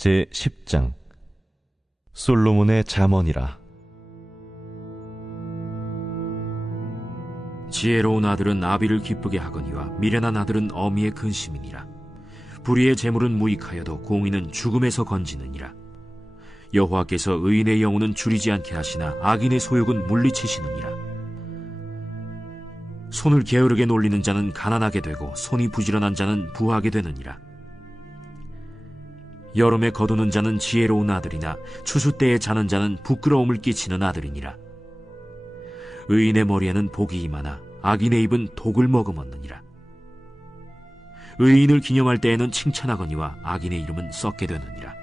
제10장 솔로몬의 잠언이라. 지혜로운 아들은 아비를 기쁘게 하거니와 미련한 아들은 어미의 근심이니라. 불의의 재물은 무익하여도 공의는 죽음에서 건지느니라. 여호와께서 의인의 영혼은 줄이지 않게 하시나 악인의 소욕은 물리치시느니라. 손을 게으르게 놀리는 자는 가난하게 되고 손이 부지런한 자는 부하게 되느니라. 여름에 거두는 자는 지혜로운 아들이나 추수 때에 자는 자는 부끄러움을 끼치는 아들이니라. 의인의 머리에는 복이 임하나 악인의 입은 독을 머금었느니라. 의인을 기념할 때에는 칭찬하거니와 악인의 이름은 썩게 되느니라.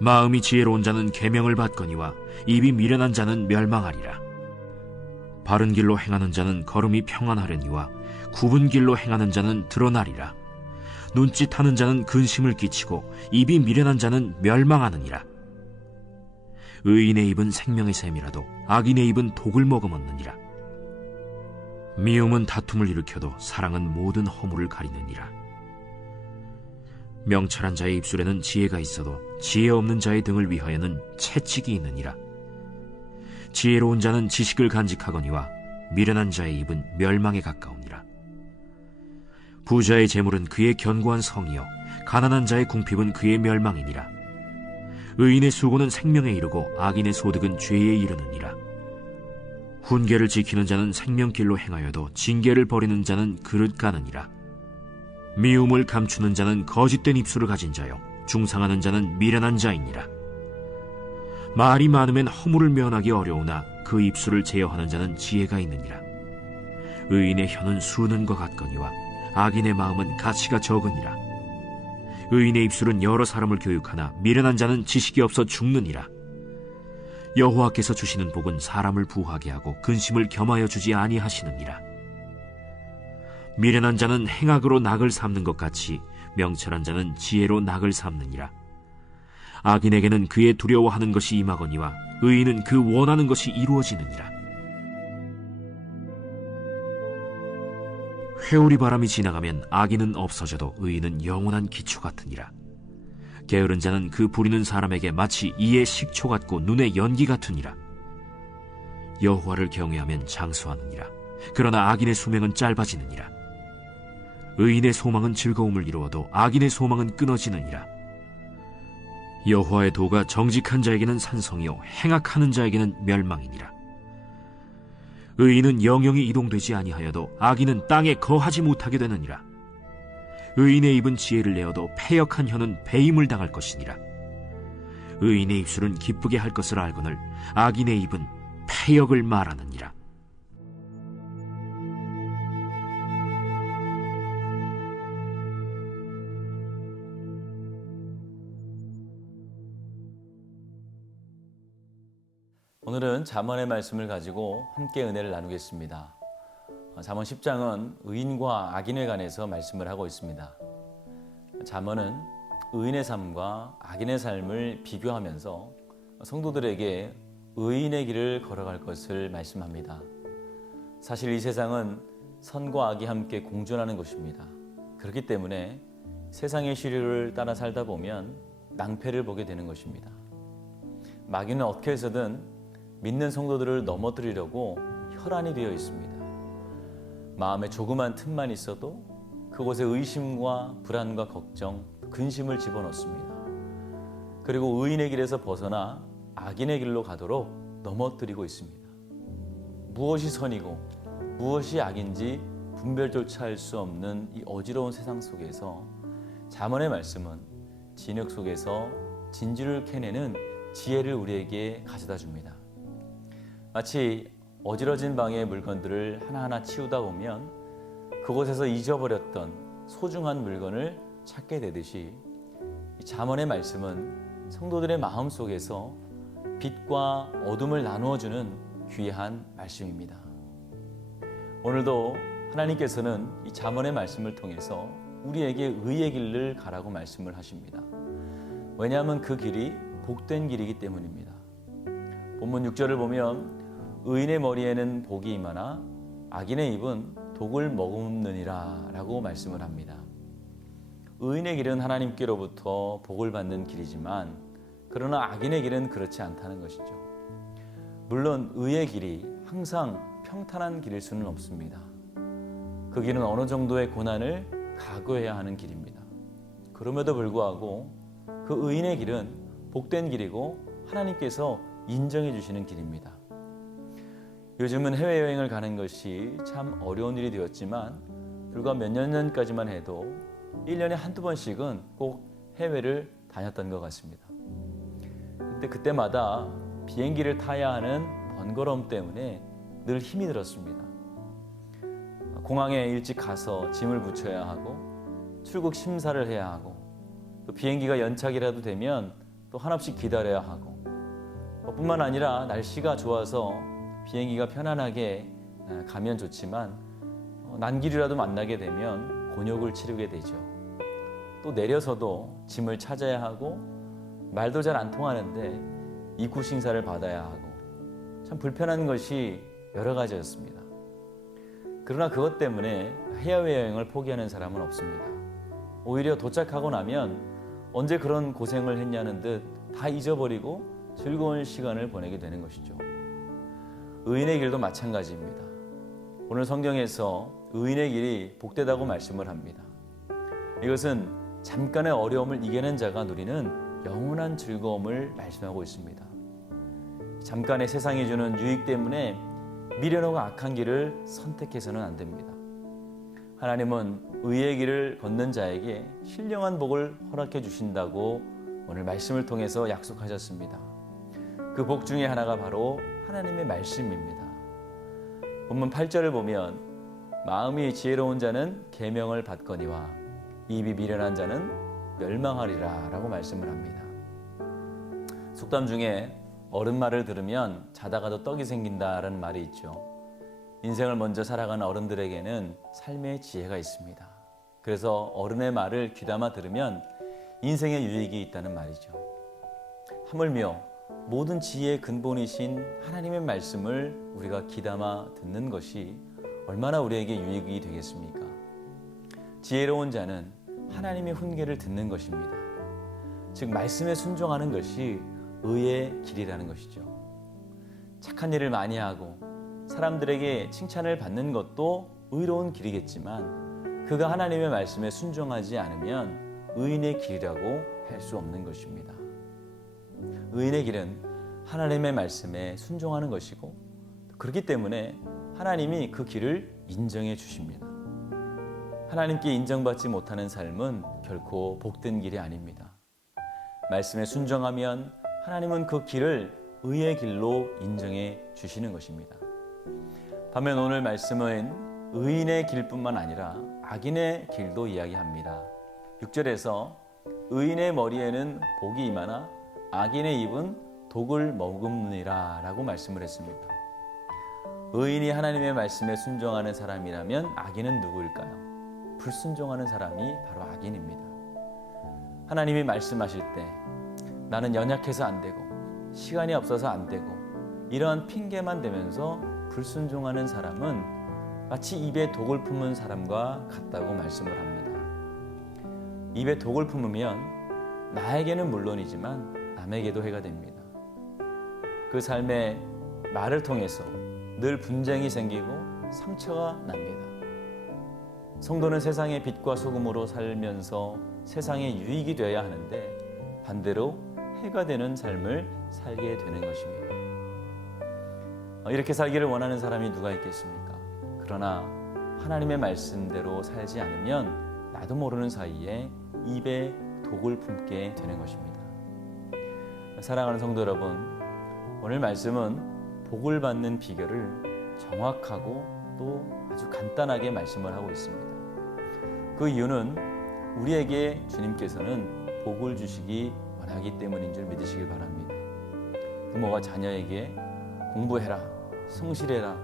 마음이 지혜로운 자는 계명을 받거니와 입이 미련한 자는 멸망하리라. 바른 길로 행하는 자는 걸음이 평안하려니와 굽은 길로 행하는 자는 드러나리라. 눈짓하는 자는 근심을 끼치고 입이 미련한 자는 멸망하느니라. 의인의 입은 생명의 샘이라도 악인의 입은 독을 머금었느니라. 미움은 다툼을 일으켜도 사랑은 모든 허물을 가리느니라. 명철한 자의 입술에는 지혜가 있어도 지혜 없는 자의 등을 위하여는 채찍이 있느니라. 지혜로운 자는 지식을 간직하거니와 미련한 자의 입은 멸망에 가까우니라. 부자의 재물은 그의 견고한 성이요 가난한 자의 궁핍은 그의 멸망이니라. 의인의 수고는 생명에 이르고 악인의 소득은 죄에 이르느니라. 훈계를 지키는 자는 생명길로 행하여도 징계를 버리는 자는 그릇 가느니라. 미움을 감추는 자는 거짓된 입술을 가진 자요 중상하는 자는 미련한 자이니라. 말이 많으면 허물을 면하기 어려우나 그 입술을 제어하는 자는 지혜가 있느니라. 의인의 혀는 수는과 같거니와 악인의 마음은 가치가 적으니라. 의인의 입술은 여러 사람을 교육하나 미련한 자는 지식이 없어 죽느니라. 여호와께서 주시는 복은 사람을 부하게 하고 근심을 겸하여 주지 아니하시느니라. 미련한 자는 행악으로 낙을 삼는 것 같이 명철한 자는 지혜로 낙을 삼느니라. 악인에게는 그의 두려워하는 것이 임하거니와 의인은 그 원하는 것이 이루어지느니라. 회오리 바람이 지나가면 악인은 없어져도 의인은 영원한 기초 같으니라. 게으른 자는 그 부리는 사람에게 마치 이의 식초 같고 눈의 연기 같으니라. 여호와를 경외하면 장수하느니라. 그러나 악인의 수명은 짧아지느니라. 의인의 소망은 즐거움을 이루어도 악인의 소망은 끊어지느니라. 여호와의 도가 정직한 자에게는 산성이요 행악하는 자에게는 멸망이니라. 의인은 영영이 이동되지 아니하여도 악인은 땅에 거하지 못하게 되느니라. 의인의 입은 지혜를 내어도 패역한 혀는 배임을 당할 것이니라. 의인의 입술은 기쁘게 할 것을 알거늘 악인의 입은 패역을 말하느니라. 오늘은 잠언의 말씀을 가지고 함께 은혜를 나누겠습니다. 잠언 10장은 의인과 악인에 관해서 말씀을 하고 있습니다. 잠언은 의인의 삶과 악인의 삶을 비교하면서 성도들에게 의인의 길을 걸어갈 것을 말씀합니다. 사실 이 세상은 선과 악이 함께 공존하는 곳입니다. 그렇기 때문에 세상의 시류를 따라 살다 보면 낭패를 보게 되는 것입니다. 마귀는 어떻게 해서든 믿는 성도들을 넘어뜨리려고 혈안이 되어 있습니다. 마음에 조그만 틈만 있어도 그곳에 의심과 불안과 걱정, 근심을 집어넣습니다. 그리고 의인의 길에서 벗어나 악인의 길로 가도록 넘어뜨리고 있습니다. 무엇이 선이고 무엇이 악인지 분별조차 할 수 없는 이 어지러운 세상 속에서 잠언의 말씀은 진흙 속에서 진주를 캐내는 지혜를 우리에게 가져다 줍니다. 마치 어지러진 방의 물건들을 하나하나 치우다 보면 그곳에서 잊어버렸던 소중한 물건을 찾게 되듯이 이 잠언의 말씀은 성도들의 마음 속에서 빛과 어둠을 나누어주는 귀한 말씀입니다. 오늘도 하나님께서는 이 잠언의 말씀을 통해서 우리에게 의의 길을 가라고 말씀을 하십니다. 왜냐하면 그 길이 복된 길이기 때문입니다. 본문 6절을 보면 의인의 머리에는 복이 임하나 악인의 입은 독을 머금느니라 라고 말씀을 합니다. 의인의 길은 하나님께로부터 복을 받는 길이지만 그러나 악인의 길은 그렇지 않다는 것이죠. 물론 의의 길이 항상 평탄한 길일 수는 없습니다. 그 길은 어느 정도의 고난을 각오해야 하는 길입니다. 그럼에도 불구하고 그 의인의 길은 복된 길이고 하나님께서 인정해 주시는 길입니다. 요즘은 해외여행을 가는 것이 참 어려운 일이 되었지만 불과 몇 년 전까지만 해도 1년에 한두 번씩은 꼭 해외를 다녔던 것 같습니다. 근데 그때마다 비행기를 타야 하는 번거로움 때문에 늘 힘이 들었습니다. 공항에 일찍 가서 짐을 붙여야 하고 출국 심사를 해야 하고 또 비행기가 연착이라도 되면 또 한없이 기다려야 하고 뿐만 아니라 날씨가 좋아서 비행기가 편안하게 가면 좋지만 난길이라도 만나게 되면 곤욕을 치르게 되죠. 또 내려서도 짐을 찾아야 하고 말도 잘 안 통하는데 입국 심사를 받아야 하고 참 불편한 것이 여러 가지였습니다. 그러나 그것 때문에 해외여행을 포기하는 사람은 없습니다. 오히려 도착하고 나면 언제 그런 고생을 했냐는 듯 다 잊어버리고 즐거운 시간을 보내게 되는 것이죠. 의인의 길도 마찬가지입니다. 오늘 성경에서 의인의 길이 복되다고 말씀을 합니다. 이것은 잠깐의 어려움을 이겨낸 자가 누리는 영원한 즐거움을 말씀하고 있습니다. 잠깐의 세상이 주는 유익 때문에 미련하고 악한 길을 선택해서는 안 됩니다. 하나님은 의의 길을 걷는 자에게 신령한 복을 허락해 주신다고 오늘 말씀을 통해서 약속하셨습니다. 그 복 중에 하나가 바로 하나님의 말씀입니다. 본문 8절을 보면 마음이 지혜로운 자는 계명을 받거니와 입이 미련한 자는 멸망하리라 라고 말씀을 합니다. 속담 중에 어른 말을 들으면 자다가도 떡이 생긴다라는 말이 있죠. 인생을 먼저 살아가는 어른들에게는 삶의 지혜가 있습니다. 그래서 어른의 말을 귀담아 들으면 인생의 유익이 있다는 말이죠. 하물며 모든 지혜의 근본이신 하나님의 말씀을 우리가 귀담아 듣는 것이 얼마나 우리에게 유익이 되겠습니까? 지혜로운 자는 하나님의 훈계를 듣는 것입니다. 즉 말씀에 순종하는 것이 의의 길이라는 것이죠. 착한 일을 많이 하고 사람들에게 칭찬을 받는 것도 의로운 길이겠지만 그가 하나님의 말씀에 순종하지 않으면 의인의 길이라고 할 수 없는 것입니다. 의인의 길은 하나님의 말씀에 순종하는 것이고 그렇기 때문에 하나님이 그 길을 인정해 주십니다. 하나님께 인정받지 못하는 삶은 결코 복된 길이 아닙니다. 말씀에 순종하면 하나님은 그 길을 의의 길로 인정해 주시는 것입니다. 반면 오늘 말씀은 의인의 길뿐만 아니라 악인의 길도 이야기합니다. 6절에서 의인의 머리에는 복이 임하나 악인의 입은 독을 머금느니라 라고 말씀을 했습니다. 의인이 하나님의 말씀에 순종하는 사람이라면 악인은 누구일까요? 불순종하는 사람이 바로 악인입니다. 하나님이 말씀하실 때 나는 연약해서 안 되고 시간이 없어서 안 되고 이러한 핑계만 대면서 불순종하는 사람은 마치 입에 독을 품은 사람과 같다고 말씀을 합니다. 입에 독을 품으면 나에게는 물론이지만 남에게도 해가 됩니다. 그 삶의 말을 통해서 늘 분쟁이 생기고 상처가 납니다. 성도는 세상의 빛과 소금으로 살면서 세상에 유익이 되어야 하는데 반대로 해가 되는 삶을 살게 되는 것입니다. 이렇게 살기를 원하는 사람이 누가 있겠습니까? 그러나 하나님의 말씀대로 살지 않으면 나도 모르는 사이에 입에 독을 품게 되는 것입니다. 사랑하는 성도 여러분, 오늘 말씀은 복을 받는 비결을 정확하고 또 아주 간단하게 말씀을 하고 있습니다. 그 이유는 우리에게 주님께서는 복을 주시기 원하기 때문인 줄 믿으시길 바랍니다. 부모가 자녀에게 공부해라, 성실해라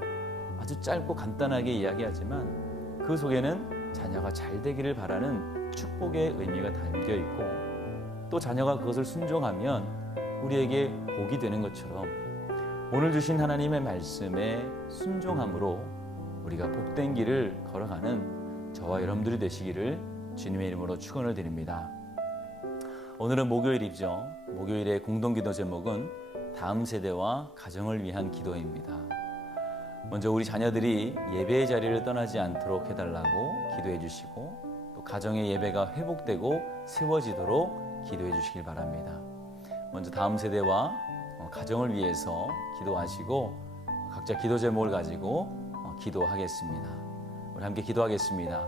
아주 짧고 간단하게 이야기하지만 그 속에는 자녀가 잘 되기를 바라는 축복의 의미가 담겨 있고 또 자녀가 그것을 순종하면 우리에게 복이 되는 것처럼 오늘 주신 하나님의 말씀에 순종함으로 우리가 복된 길을 걸어가는 저와 여러분들이 되시기를 주님의 이름으로 축원을 드립니다. 오늘은 목요일이죠. 목요일의 공동기도 제목은 다음 세대와 가정을 위한 기도입니다. 먼저 우리 자녀들이 예배의 자리를 떠나지 않도록 해달라고 기도해 주시고, 또 가정의 예배가 회복되고 세워지도록 기도해 주시길 바랍니다. 먼저 다음 세대와 가정을 위해서 기도하시고 각자 기도 제목을 가지고 기도하겠습니다. 우리 함께 기도하겠습니다.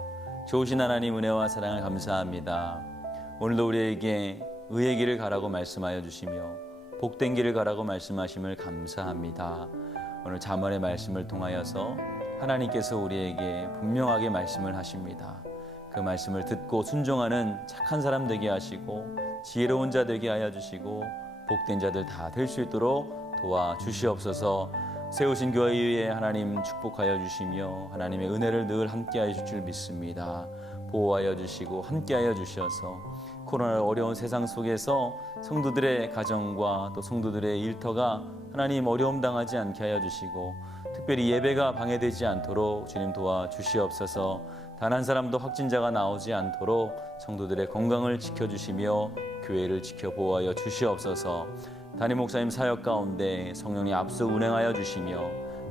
좋으신 하나님, 은혜와 사랑을 감사합니다. 오늘도 우리에게 의의 길을 가라고 말씀하여 주시며 복된 길을 가라고 말씀하심을 감사합니다. 오늘 잠언의 말씀을 통하여서 하나님께서 우리에게 분명하게 말씀을 하십니다. 그 말씀을 듣고 순종하는 착한 사람 되게 하시고 지혜로운 자 되게 하여 주시고 복된 자들 다 될 수 있도록 도와주시옵소서. 세우신 교회 위에 하나님 축복하여 주시며 하나님의 은혜를 늘 함께하여 주실 줄 믿습니다. 보호하여 주시고 함께하여 주셔서 코로나 어려운 세상 속에서 성도들의 가정과 또 성도들의 일터가 하나님 어려움 당하지 않게 하여 주시고, 특별히 예배가 방해되지 않도록 주님 도와주시옵소서. 단 한 사람도 확진자가 나오지 않도록 성도들의 건강을 지켜주시며 교회를 지켜 보호하여 주시옵소서. 담임 목사님 사역 가운데 성령이 앞서 운행하여 주시며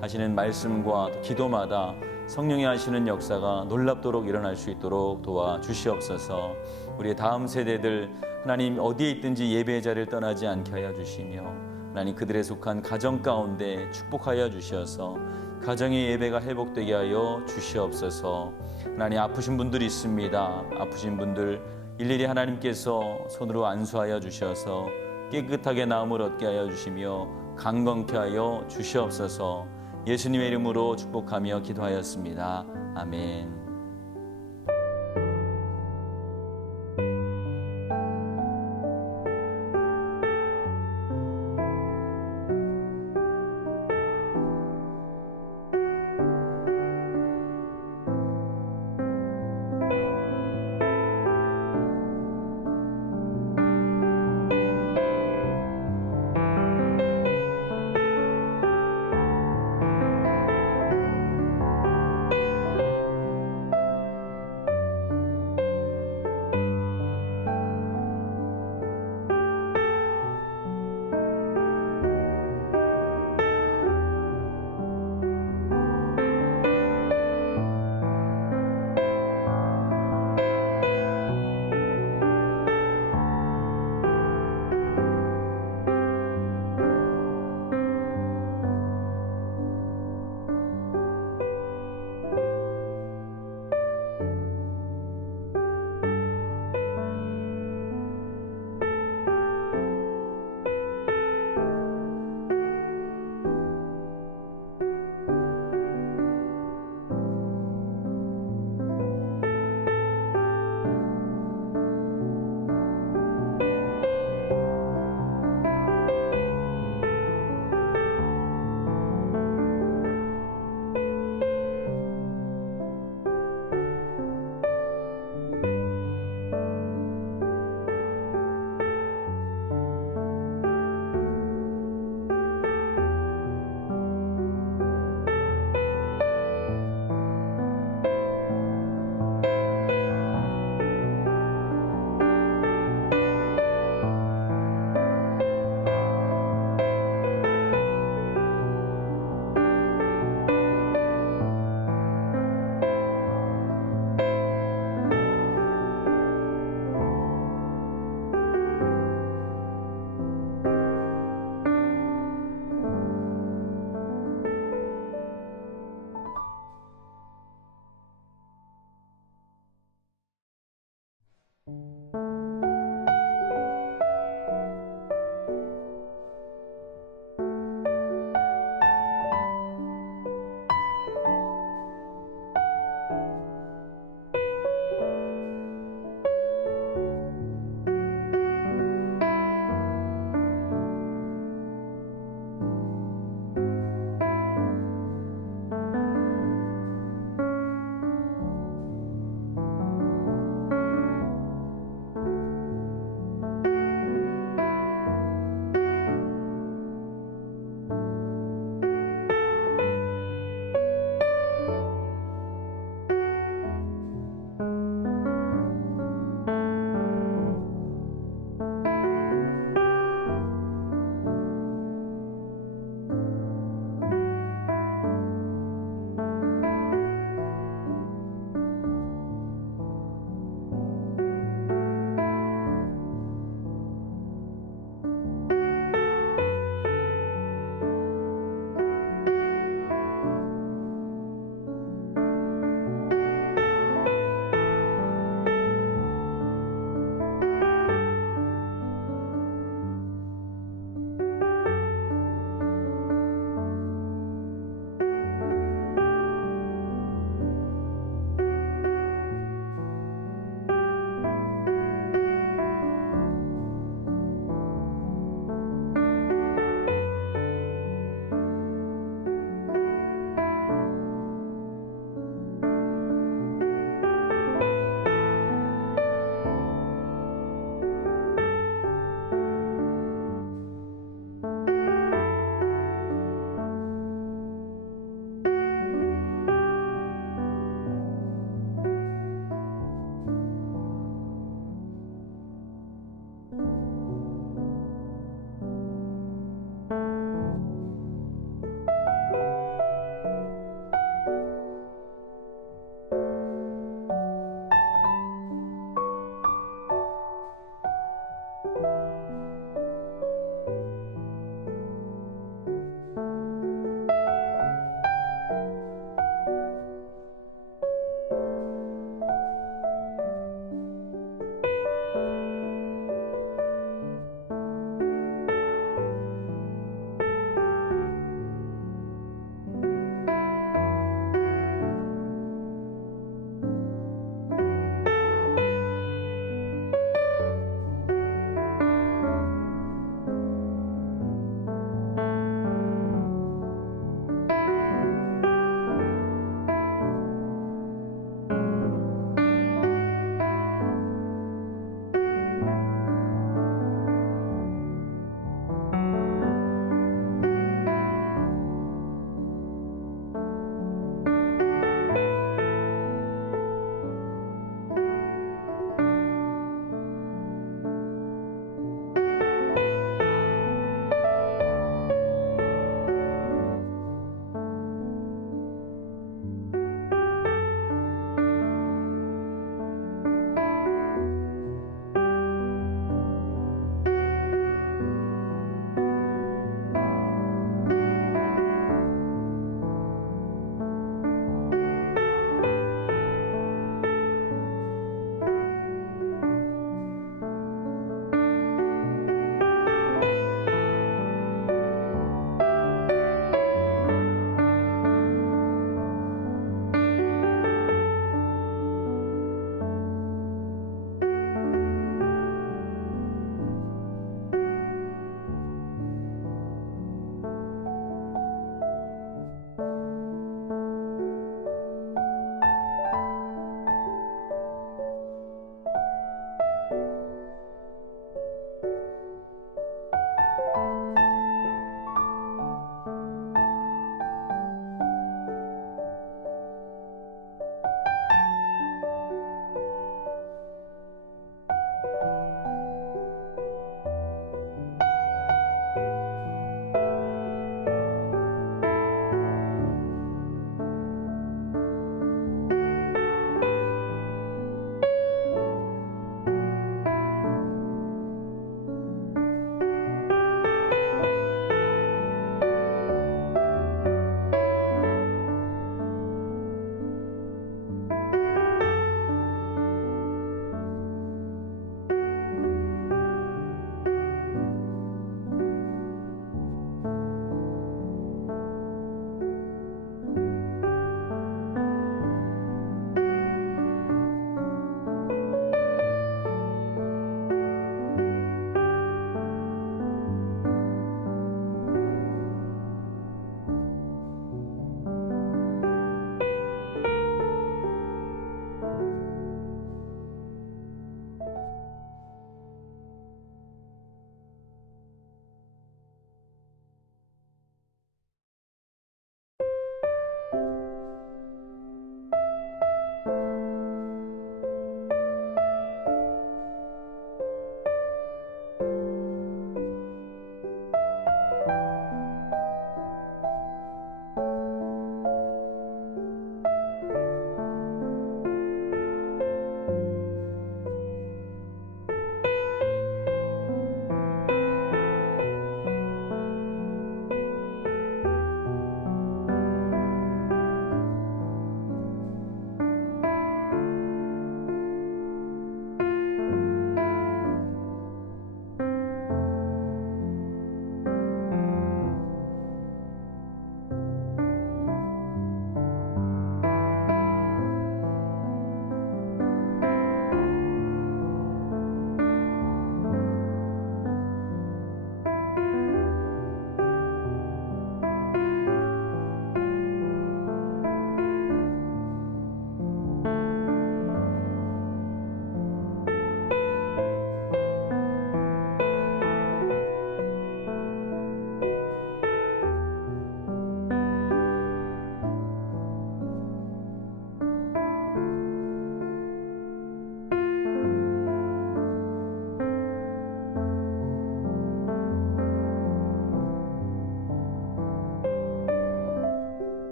하시는 말씀과 기도마다 성령이 하시는 역사가 놀랍도록 일어날 수 있도록 도와주시옵소서. 우리의 다음 세대들 하나님 어디에 있든지 예배의 자리를 떠나지 않게 하여 주시며 하나님 그들에 속한 가정 가운데 축복하여 주셔서 가정의 예배가 회복되게 하여 주시옵소서. 하나님 아프신 분들이 있습니다. 아프신 분들 일일이 하나님께서 손으로 안수하여 주셔서 깨끗하게 나음을 얻게 하여 주시며 강건케 하여 주시옵소서. 예수님의 이름으로 축복하며 기도하였습니다. 아멘.